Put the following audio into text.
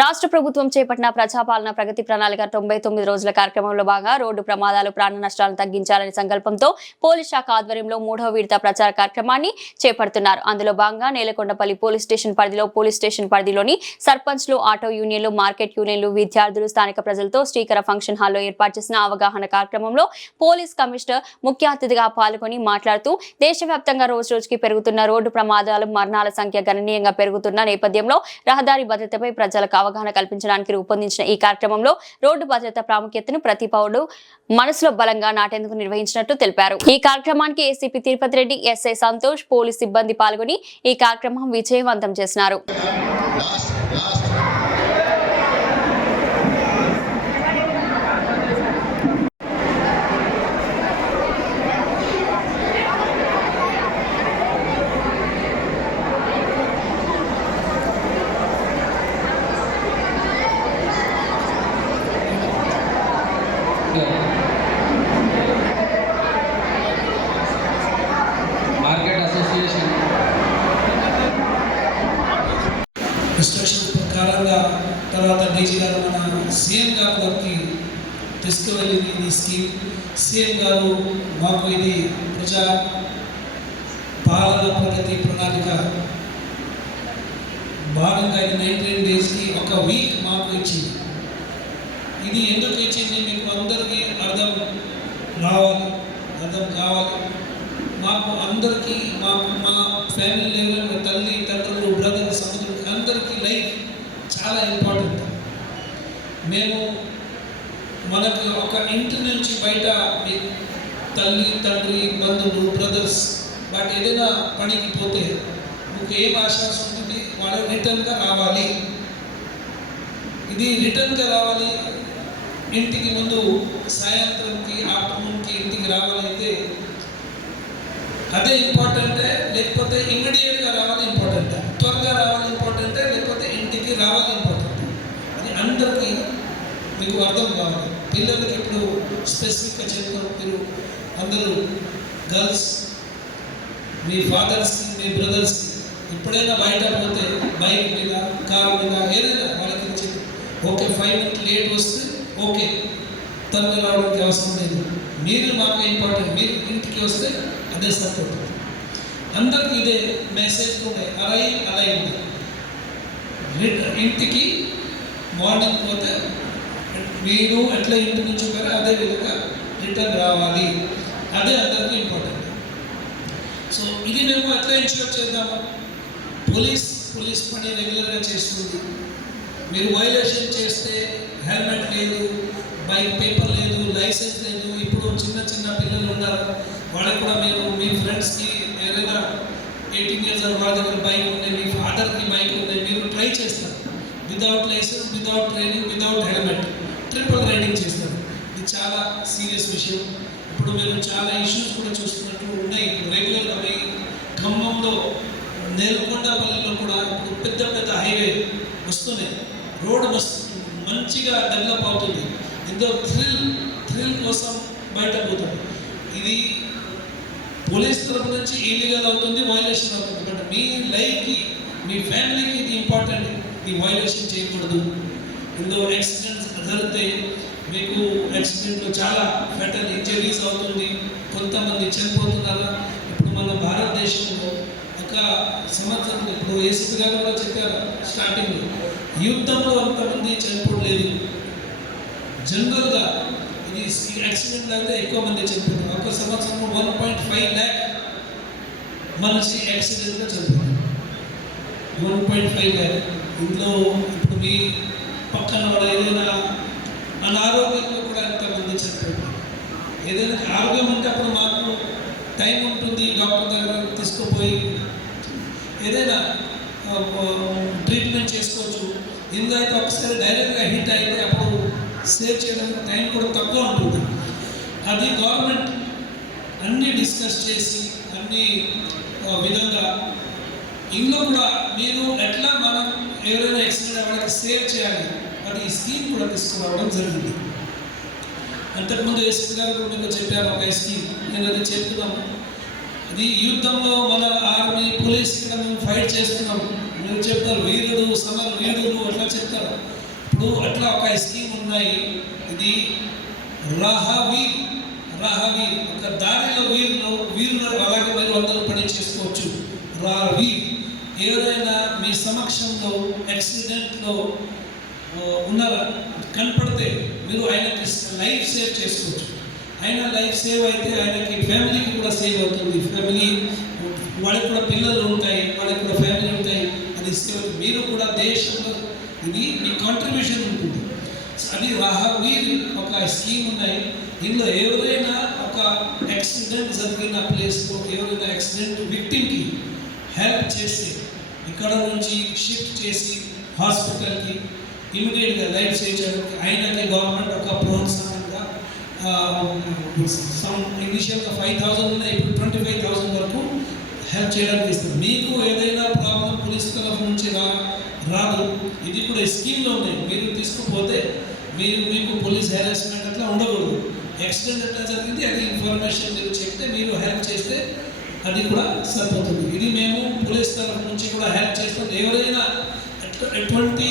రాష్ట్ర ప్రభుత్వం చేపట్టిన ప్రజాపాలన ప్రగతి ప్రణాళిక 99 రోజుల కార్యక్రమంలో భాగంగా రోడ్డు ప్రమాదాలు ప్రాణ నష్టాలను తగ్గించాలనే సంకల్పంతో పోలీస్ శాఖ ఆధ్వర్యంలో 3వ విడత ప్రచార కార్యక్రమాన్ని చేపడుతున్నారు. అందులో భాగంగా నేలకొండపల్లి పోలీస్ స్టేషన్ పరిధిలోని సర్పంచ్లు, ఆటో యూనియన్లు, మార్కెట్ యూనియన్లు, విద్యార్థులు, స్థానిక ప్రజలతో శ్రీకర ఫంక్షన్ హాల్లో ఏర్పాటు చేసిన అవగాహన కార్యక్రమంలో పోలీస్ కమిషనర్ ముఖ్య అతిథిగా పాల్గొని మాట్లాడుతూ దేశవ్యాప్తంగా రోజురోజుకి పెరుగుతున్న రోడ్డు ప్రమాదాలు, మరణాల సంఖ్య గణనీయంగా పెరుగుతున్న నేపథ్యంలో రహదారి భద్రతపై ప్రజలకు అవగాహన కల్పించడానికి రూపొందించిన ఈ కార్యక్రమంలో రోడ్డు భద్రత ప్రాముఖ్యతను ప్రతి పౌరుడు మనసులో బలంగా నాటేందుకు నిర్వహించినట్టు తెలిపారు. ఈ కార్యక్రమానికి ACP Tirupati Reddy, SI Santosh, police సిబ్బంది పాల్గొని ఈ కార్యక్రమం విజయవంతం చేశారు. మార్కెట్ అసోసియేషన్ ఇన్స్ట్రక్షన్ ప్రకారంగా తర్వాత డీజీ గారు మన సీఎం గారికి తీసుకువెళ్ళింది ఈ స్కీమ్. సీఎం గారు మాకు ఇది ప్రజా పాలన ప్రగతి ప్రణాళిక భాగంగా 19 డేస్కి ఒక వీక్ మాకు ఇచ్చింది. ఇది ఎందుకు ఇచ్చింది మీకు అందరికీ అర్థం కావాలి. మాకు అందరికీ మా ఫ్యామిలీ లెవెల్, తల్లి తండ్రులు, బ్రదర్, సముద్రులు అందరికీ లైఫ్ చాలా ఇంపార్టెంట్. మేము మనకు ఒక ఇంటి నుంచి బయట తల్లి, తండ్రి, బంధువులు, బ్రదర్స్ వాటి ఏదైనా పనికి పోతే మీకు ఏం ఆశాసం ఉంటుంది? వాళ్ళు రిటర్న్గా రావాలి. ఇది రిటర్న్గా రావాలి. ఇంటికి ముందు సాయంత్రంకి, ఆఫ్టర్నూన్కి ఇంటికి రావాలైతే అదే ఇంపార్టెంటే, లేకపోతే ఇమ్మీడియట్గా రావాలి ఇంపార్టెంటే, త్వరగా రావాలి ఇంపార్టెంటే, లేకపోతే ఇంటికి రావాలి ఇంపార్టెంట్. అది అందరికీ మీకు అర్థం కావాలి. పిల్లలకి ఇప్పుడు స్పెసిఫిక్గా చెప్తారు. మీరు అందరూ గర్ల్స్, మీ ఫాదర్స్కి, మీ బ్రదర్స్కి ఎప్పుడైనా బయట పోతే బైక్ మీద, కారు మీద ఏదైనా వాళ్ళకి చెప్పి ఓకే 5 minutes లేట్ వస్తే ఓకే, త్వరగా రావడానికి అవసరం లేదు, మీరు మాకు ఇంపార్టెంట్, మీరు ఇంటికి వస్తే అదే సపోర్ట్. అందరికి ఇదే మెసేజ్ కూడా అలా ఉంది. ఇంటికి మార్నింగ్ పోతే మీరు ఎట్లా ఇంటి నుంచి పోయారో అదే విధంగా రిటర్న్ రావాలి. అదే అందరికీ ఇంపార్టెంట్. సో ఇది మేము ఎట్లా ఇన్షూర్ చేద్దాము? పోలీస్ పని రెగ్యులర్గా చేస్తుంది. మీరు వైలేషన్ చేస్తే హెల్మెట్ లేదు, బైక్ పేపర్ లేదు, లైసెన్స్ లేదు. ఇప్పుడు చిన్న పిల్లలు ఉన్నారు, వాళ్ళకి కూడా మీరు మీ ఫ్రెండ్స్కి ఏదైనా 18 years వాళ్ళ దగ్గర బైక్ ఉంది, మీ ఫాదర్కి బైక్ ఉంది, మీరు ట్రై చేస్తారు. Without licence, without training, without helmet triple riding చేస్తారు. ఇది చాలా సీరియస్ విషయం. ఇప్పుడు మీరు చాలా ఇష్యూస్ కూడా చూస్తున్నట్టు ఉన్నాయి. రెగ్యులర్గా మీ ఖమ్మంలో, నేలకొండపల్లిలో కూడా ఇప్పుడు పెద్ద హైవే వస్తున్నాయి. రోడ్ మంచిగా డెవలప్ అవుతుంది. ఎంతో థ్రిల్ కోసం బయట పోతుంది. ఇది పోలీస్ తరపు నుంచి ఇల్లీగల్ అవుతుంది, వైలేషన్ అవుతుంది. బట్ మీ లైఫ్కి, మీ ఫ్యామిలీకి ఇది ఇంపార్టెంట్. ఈ వైలేషన్ చేయకూడదు. ఎంతో యాక్సిడెంట్స్ జరిగితే మీకు యాక్సిడెంట్లో చాలా ఫెటల్ ఇంజరీస్ అవుతుంది, కొంతమంది చనిపోతున్నారు. ఇప్పుడు మన భారతదేశంలో ఒక సంవత్సరం, ఇప్పుడు ఏసీపీ గారు కూడా చెప్పారు స్టార్టింగ్లో, యుద్ధంలో అంతమంది చనిపోలేదు. జనరల్గా ఇది యాక్సిడెంట్లు అయితే ఎక్కువ మంది చనిపోతారు. ఒక సంవత్సరంలో 1.5 lakh మనిషి యాక్సిడెంట్గా చనిపోతారు. 1.5 lakh. ఇంట్లో ఇప్పుడు మీ పక్కన కూడా ఏదైనా అనారోగ్యంలో కూడా ఎంతమంది చనిపోతారు. ఏదైనా ఆరోగ్యం అంటే అప్పుడు మాకు టైం ఉంటుంది, డాక్టర్ దగ్గర తీసుకుపోయి ఏదైనా ట్రీట్మెంట్ చేసుకోవచ్చు. ఇందులో అయితే ఒకసారి డైరెక్ట్గా హిట్ అయితే అప్పుడు సేవ్ చేయడానికి టైం కూడా తక్కువ ఉంటుంది. అది గవర్నమెంట్ అన్నీ డిస్కస్ చేసి అన్ని విధంగా ఇందులో కూడా మీరు ఎట్లా మనం ఎవరైనా యాక్సిడెంట్ అవ్వడానికి సేవ్ చేయాలి, అది ఈ స్కీమ్ కూడా తీసుకురావడం జరిగింది. అంతకుముందు ఎస్పీ గారు కూడా చెప్పారు ఒక స్కీమ్, నేను అది చెప్తున్నాము. అది యుద్ధంలో మన ఆర్మీ, పోలీస్ ఇక్కడ మేము ఫైట్ చేస్తున్నాము. మీరు చెప్తారు వీరుడు, సమర వీరుడు అట్లా చెప్తారు. ఇప్పుడు అట్లా ఒక స్కీమ్ ఉన్నాయి. ఇది రాహవీర్ ఒక దారిలో వీరులు అలాగే మీరు అందరూ పని చేసుకోవచ్చు. రాహవీర్ ఏదైనా మీ సమక్షంలో యాక్సిడెంట్లో ఉన్నారా కనపడితే మీరు ఆయనకి లైఫ్ సేవ్ చేసుకోవచ్చు. ఆయన లైఫ్ సేవ్ అయితే ఆయనకి ఫ్యామిలీకి కూడా సేవ్ అవుతుంది. ఫ్యామిలీ వాళ్ళకి కూడా పిల్లలు ఉంటాయి, వాళ్ళకి కూడా ఫ్యామిలీ ఉంటాయి. అది సేవ్ మీరు కూడా దేశంలో ఇది మీ కాంట్రిబ్యూషన్ ఉంటుంది. అది రాహవీర్ ఒక స్కీమ్ ఉన్నాయి. ఇందులో ఎవరైనా ఒక యాక్సిడెంట్ జరిగిన ప్లేస్లో ఎవరైనా యాక్సిడెంట్ విక్టిమ్కి హెల్ప్ చేస్తే ఇక్కడ నుంచి షిఫ్ట్ చేసి హాస్పిటల్కి ఇమీడియట్గా లైఫ్ సేవ్ చేయడానికి ఆయనకి గవర్నమెంట్ ఒక ప్రోత్సాహంగా ఇనిషియల్గా 5,000 ఉన్నాయి, ఇప్పుడు 25,000 వరకు హెల్ప్ చేయడానికి ఇస్తారు. మీకు ఏదైనా ప్రాబ్లం పోలీస్ తరఫు నుంచి రాదు, ఇది కూడా స్కీమ్లో ఉన్నాయి. మీరు తీసుకుపోతే మీకు పోలీస్ హెరాస్మెంట్ అట్లా ఉండకూడదు. యాక్సిడెంట్ ఎట్లా జరిగింది అది ఇన్ఫర్మేషన్ మీరు చెప్తే మీరు హెల్ప్ చేస్తే అది కూడా సరిపోతుంది. ఇది మేము పోలీస్ తరఫు నుంచి కూడా హెల్ప్ చేస్తాం. ఎవరైనా ఎటువంటి